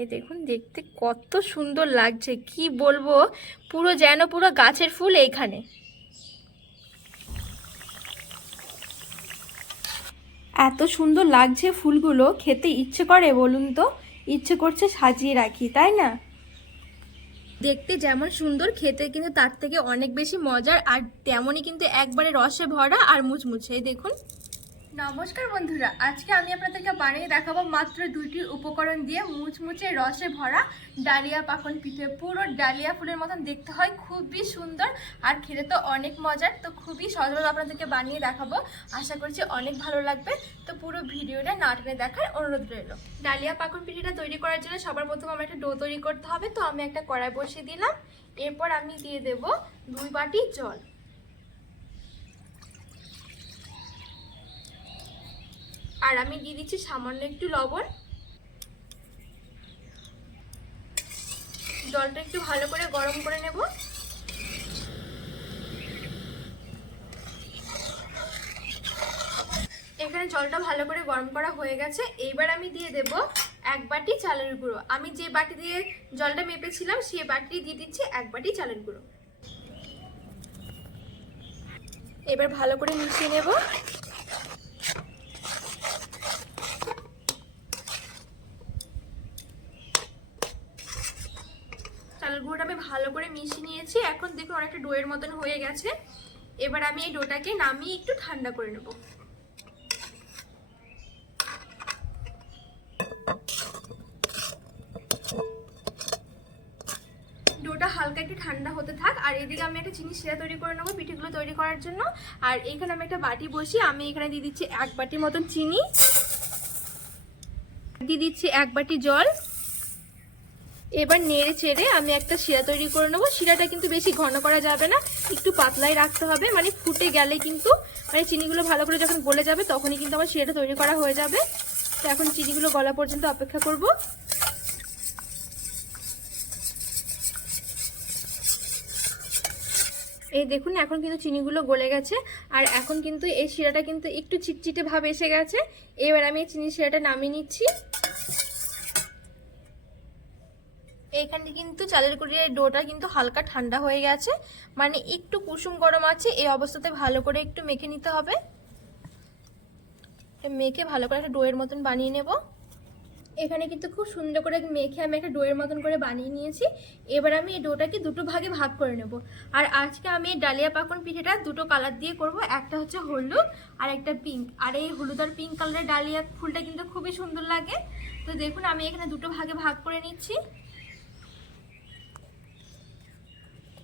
এই দেখুন, দেখতে কত সুন্দর লাগছে। কি বলব? পুরো যেন পুরো গাছের ফুল এইখানে। এত সুন্দর লাগছে ফুলগুলো। খেতে ইচ্ছে করে বলুন তো? ইচ্ছে করছে সাজিয়ে রাখি, তাই না? দেখতে যেমন সুন্দর, খেতে কিন্তু তার থেকে অনেক বেশি মজার, আর তেমনই কিন্তু একবারে রসে ভরা আর মুচমুচে। দেখুন। নমস্কার বন্ধুরা, আজকে আমি আপনাদেরকে বানিয়ে দেখাবো মাত্র দুইটি উপকরণ দিয়ে মুচমুচে রসে ভরা ডালিয়া পাকন পিঠে। পুরো ডালিয়া ফুলের মতন দেখতে হয়, খুবই সুন্দর আর খেতে তো অনেক মজার। তো খুবই সহজভাবে আপনাদেরকে বানিয়ে দেখাবো। আশা করছি অনেক ভালো লাগবে। তো পুরো ভিডিওটা না টেনে দেখার অনুরোধ রইল। ডালিয়া পাকন পিঠেটা তৈরি করার জন্য সবার প্রথম আমার একটা ডো তৈরি করতে হবে। তো আমি একটা কড়াই বসিয়ে দিলাম। এরপর আমি দিয়ে দেব দুই বাটি জল। আর আমি দিয়ে দিচ্ছি সামান্য একটু লবণ। জলটা একটু ভালো করে গরম করে নেব। এখানে জলটা ভালো করে গরম করা হয়ে গেছে। এইবার আমি দিয়ে দেব এক বাটি চালের গুঁড়ো। আমি যে বাটি দিয়ে জলটা মেপেছিলাম সেই বাটি দিয়ে দিচ্ছি এক বাটি চালের গুঁড়ো। এবার ভালো করে মিশিয়ে নেব। চালের গুঁড়োটা আমি ভালো করে মিশিয়ে নিয়েছি। এখন দেখুন অনেকটা ডোয়ের মতন হয়ে গেছে। এবার আমি এই ডোটাকে নামিয়ে একটু ঠান্ডা করে নেব। ডোটা হালকা একটু ঠান্ডা হতে থাক। আর এদিকে আমি একটা চিনি শিরা তৈরি করে নেব পিঠেগুলো তৈরি করার জন্য। আর এখানে আমি একটা বাটি বসি আমি এখানে দিয়ে দিচ্ছি এক বাটির মতন চিনি। দিয়ে দিচ্ছি এক বাটি জল। এবার নেড়ে চেড়ে আমি একটা শিরা তৈরি করে নেব। শিরাটা কিন্তু বেশি ঘন করা যাবে না, একটু পাতলাই রাখতে হবে। মানে ফুটে গেলে কিন্তু মানে চিনিগুলো ভালো করে যখন গলে যাবে, তখনই কিন্তু আমার শিরাটা তৈরি করা হয়ে যাবে। তো এখন চিনিগুলো গলা পর্যন্ত অপেক্ষা করব। এই দেখুন, এখন কিন্তু চিনিগুলো গলে গেছে। আর এখন কিন্তু এই শিরাটা কিন্তু একটু চিটচিটে ভাব এসে গেছে। এবার আমি এই চিনি শিরাটা নামিয়ে নিচ্ছি। এইখানে কিন্তু চালের গুঁড়ির ডোটা কিন্তু হালকা ঠান্ডা হয়ে গেছে। মানে একটু কুসুম গরম আছে, এই অবস্থাতে ভালো করে একটু মেখে নিতে হবে। মেখে ভালো করে একটা ডোয়ের মতন বানিয়ে নেব। এখানে কিন্তু খুব সুন্দর করে মেখে আমি একটা ডোয়ের মতন করে বানিয়ে নিয়েছি। এবার আমি এই ডোটাকে দুটো ভাগে ভাগ করে নেব। আর আজকে আমি এই ডালিয়া পাকন পিঠেটা দুটো কালার দিয়ে করব, একটা হচ্ছে হলুদ আর একটা পিঙ্ক। আর এই হলুদ আর পিঙ্ক কালারের ডালিয়া ফুলটা কিন্তু খুবই সুন্দর লাগে। তো দেখুন, আমি এখানে দুটো ভাগে ভাগ করে নিচ্ছি।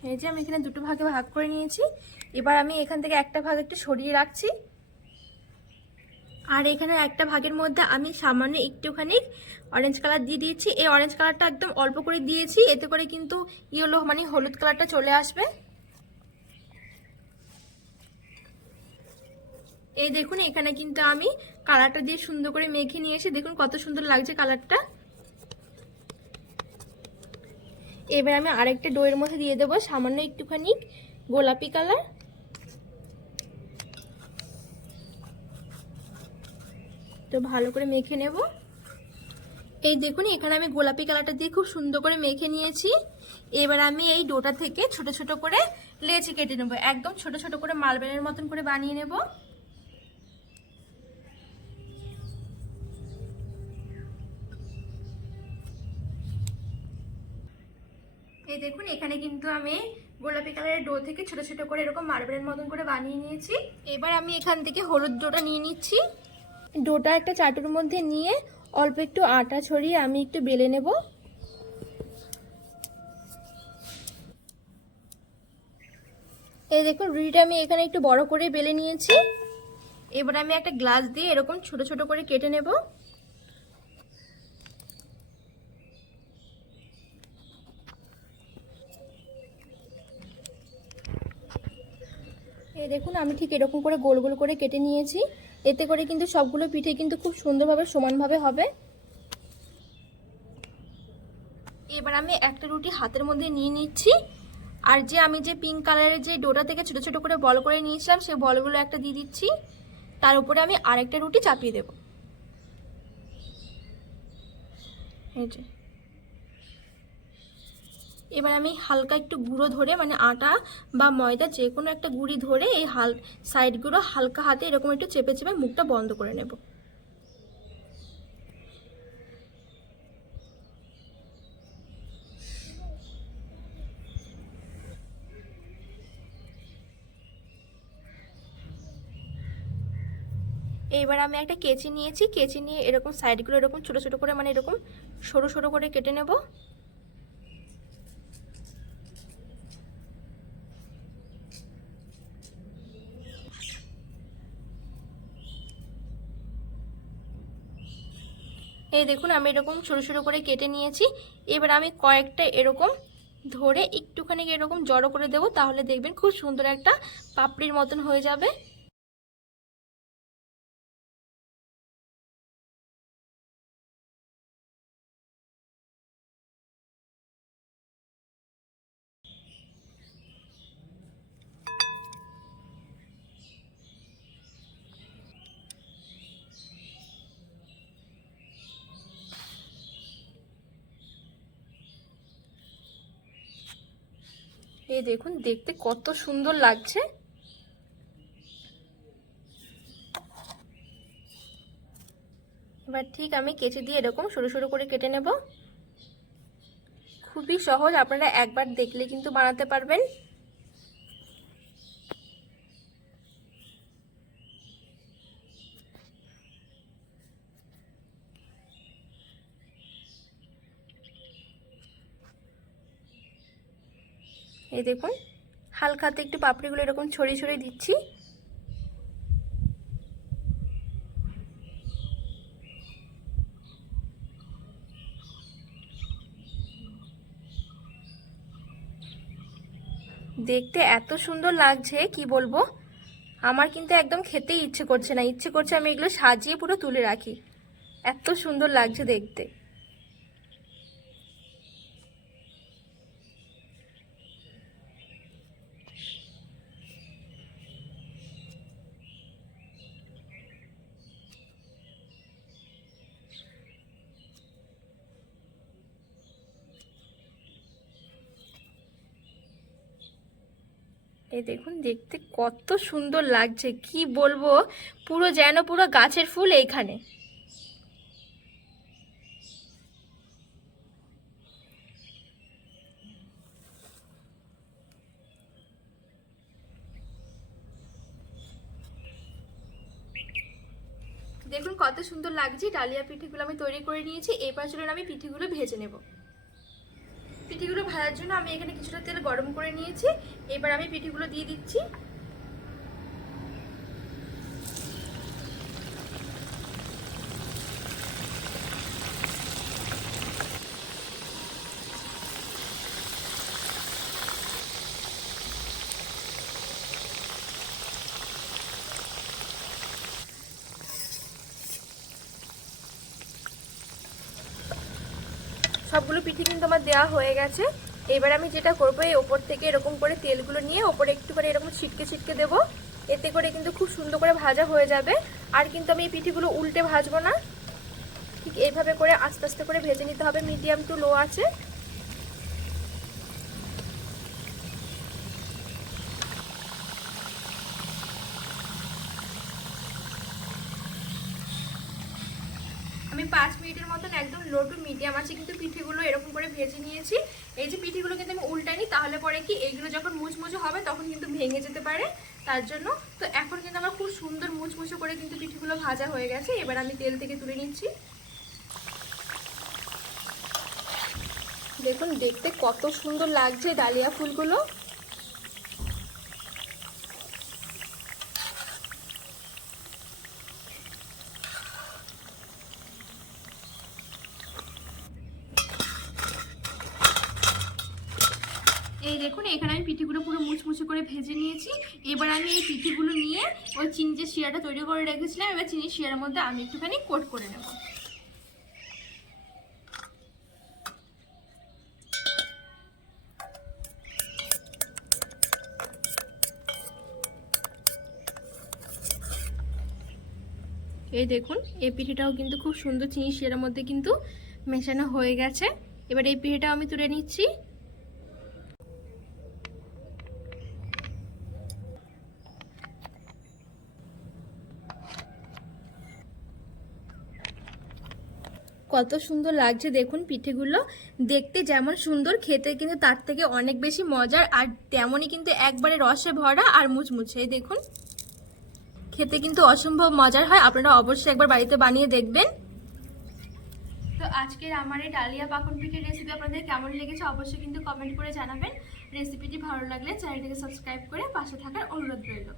এই যে আমি এখানে দুটো ভাগে ভাগ করে নিয়েছি। এবার আমি এখান থেকে একটা ভাগ একটু সরিয়ে রাখছি। আর এখানে একটা ভাগের মধ্যে আমি সামান্য একটুখানি অরেঞ্জ কালার দিয়ে দিয়েছি। এই অরেঞ্জ কালারটা একদম অল্প করে দিয়েছি। এতে করে কিন্তু ইয়েলো মানে হলুদ কালারটা চলে আসবে। এই দেখুন, এখানে কিন্তু আমি কালারটা দিয়ে সুন্দর করে মেখে নিয়েছি। দেখুন কত সুন্দর লাগছে কালারটা এবার আমি আরেকটা ডোয়ের মধ্যে দিয়ে দেবো, সামান্য একটুখানি গোলাপি কালার। তো ভালো করে মেখে নেব। এই দেখুন, এখানে আমি গোলাপি কালারটা দিয়ে খুব সুন্দর করে মেখে নিয়েছি। এবার আমি এই ডোটা থেকে ছোট ছোট করে লেচি কেটে নেব। একদম ছোট ছোট করে মালবেলের মতন করে বানিয়ে নেব। এই দেখুন, এখানে কিন্তু আমি গোলাপি কালারের ডো থেকে ছোট ছোট করে এরকম মার্বেলের মতন করে বানিয়ে নিয়েছি। এবার আমি এখান থেকে হলুদ ডোটা নিয়ে নিচ্ছি। ডোটা একটা চাটুর মধ্যে নিয়ে অল্প একটু আটা ছড়িয়ে আমি একটু বেলে নেব। এই দেখুন রুটিটা আমি এখানে একটু বড় করে বেলে নিয়েছি। এবার আমি একটা গ্লাস দিয়ে এরকম ছোট ছোট করে কেটে নেব। এই দেখুন, আমি ঠিক এরকম করে গোল গোল করে কেটে নিয়েছি। এতে করে কিন্তু সবগুলো পিঠে কিন্তু খুব সুন্দরভাবে, সমানভাবে হবে। এবার আমি একটা রুটি হাতের মধ্যে নিয়ে নিচ্ছি। আর যে আমি যে পিঙ্ক কালারের যে ডোটা থেকে ছোট ছোট করে বল করে নিয়েছিলাম, সেই বলগুলো একটা দিয়ে দিচ্ছি। তার উপরে আমি আরেকটা রুটি চাপিয়ে দেব। এই যে। এবার আমি হালকা একটু গুঁড়ো ধরে মানে আটা বা ময়দা যে কোনো একটা গুঁড়ি ধরে এই হাল সাইডগুলো হালকা হাতে এরকম একটু চেপে চেপে মুখটা বন্ধ করে নেব। এবার আমি একটা কেচি নিয়েছি, কেচি নিয়ে এরকম সাইডগুলো এরকম ছোটো ছোটো করে মানে এরকম সরু সরু করে কেটে নেব। এই দেখুন, আমি এরকম ছোটো ছোটো করে কেটে নিয়েছি। এবার আমি কয়েকটা এরকম ধরে একটুখানি এরকম জড়ো করে দেবো, তাহলে দেখবেন খুব সুন্দর একটা পাপড়ির মতন হয়ে যাবে। এই দেখুন, দেখতে কত সুন্দর লাগছে। এবার ঠিক আমি কেচে দিয়ে এরকম সরু সরু করে কেটে নেব। খুবই সহজ, আপনারা একবার দেখলে কিন্তু বানাতে পারবেন। এই দেখুন হালকাতে একটু পাপড়িগুলো এরকম ছড়িয়ে ছড়িয়ে দিচ্ছি। দেখতে এত সুন্দর লাগছে, কি বলব? আমার কিন্তু একদম খেতেই ইচ্ছে করছে না। ইচ্ছে করছে আমি এগুলো সাজিয়ে পুরো তুলে রাখি। এত সুন্দর লাগছে দেখতে। এই দেখুন, দেখতে কত সুন্দর লাগছে। কি বলব? পুরো যেন পুরো গাছের ফুল এইখানে। দেখুন কত সুন্দর লাগছে। ডালিয়া পিঠেগুলো আমি তৈরি করে নিয়েছি। এবার চলুন আমি পিঠেগুলো ভেজে নেব। পিঠেগুলো ভাজার জন্য আমি এখানে কিছুটা তেল গরম করে নিয়েছি। এবার আমি পিঠিগুলো দিয়ে দিচ্ছি। সবগুলো পিঠে কিন্তু আমার দেওয়া হয়ে গেছে। এবার আমি যেটা করব, এই ওপর থেকে এরকম করে তেলগুলো নিয়ে ওপরে একটু করে এরকম ছিটকে ছিটকে দেবো। এতে করে কিন্তু খুব সুন্দর করে ভাজা হয়ে যাবে। আর কিন্তু আমি এই পিঠিগুলো উল্টে ভাজবো না। ঠিক এইভাবে করে আস্তে আস্তে করে ভেজে নিতে হবে। মিডিয়াম টু লো আছে। আমি পাঁচ লো টু মিডিয়াম আছে কিন্তু পিঠেগুলো এরকম করে ভেজে নিয়েছি। এই যে পিঠেগুলো কিন্তু আমি উল্টাইনি, তাহলে পরে কি এইগুলো যখন মুচমুচো হবে তখন কিন্তু ভেঙে যেতে পারে, তার জন্য। তো এখন কিন্তু আমার খুব সুন্দর মুচমুচো করে কিন্তু পিঠেগুলো ভাজা হয়ে গেছে, এবার আমি তেল থেকে তুলে নিচ্ছি। দেখুন, দেখতে কত সুন্দর লাগছে ডালিয়া ফুলগুলো এই দেখুন এখানে আমি পিঠিগুলো পুরো মুচমুচে করে ভেজে নিয়েছি। এবার আমি এই পিঠিগুলো নিয়ে ওই চিনি যে শিরাটা তৈরি করে রেখেছিলাম, এবার চিনি শিরার মধ্যে আমি একটুখানি কোট করে নেব। এই দেখুন, এই পিঠেটাও কিন্তু খুব সুন্দর চিনি শিরার মধ্যে কিন্তু মেশানো হয়ে গেছে। এবার এই পিঠেটাও আমি তুলে নিচ্ছি। কত সুন্দর লাগছে দেখুন পিঠেগুলো। দেখতে যেমন সুন্দর, খেতে কিন্তু তার থেকে অনেক বেশি মজার আর তেমনই কিন্তু একবারে রসে ভরা আর মুচমুচে। দেখুন, খেতে কিন্তু অসম্ভব মজার হয়, আপনারা অবশ্যই একবার বাড়িতে বানিয়ে দেখবেন। তো আজকের আমার এই ডালিয়া পাকন পিঠের রেসিপি আপনাদের কেমন লেগেছে অবশ্যই কিন্তু কমেন্ট করে জানাবেন। রেসিপিটি ভালো লাগলে চ্যানেলটিকে সাবস্ক্রাইব করে পাশে থাকার অনুরোধ রইল।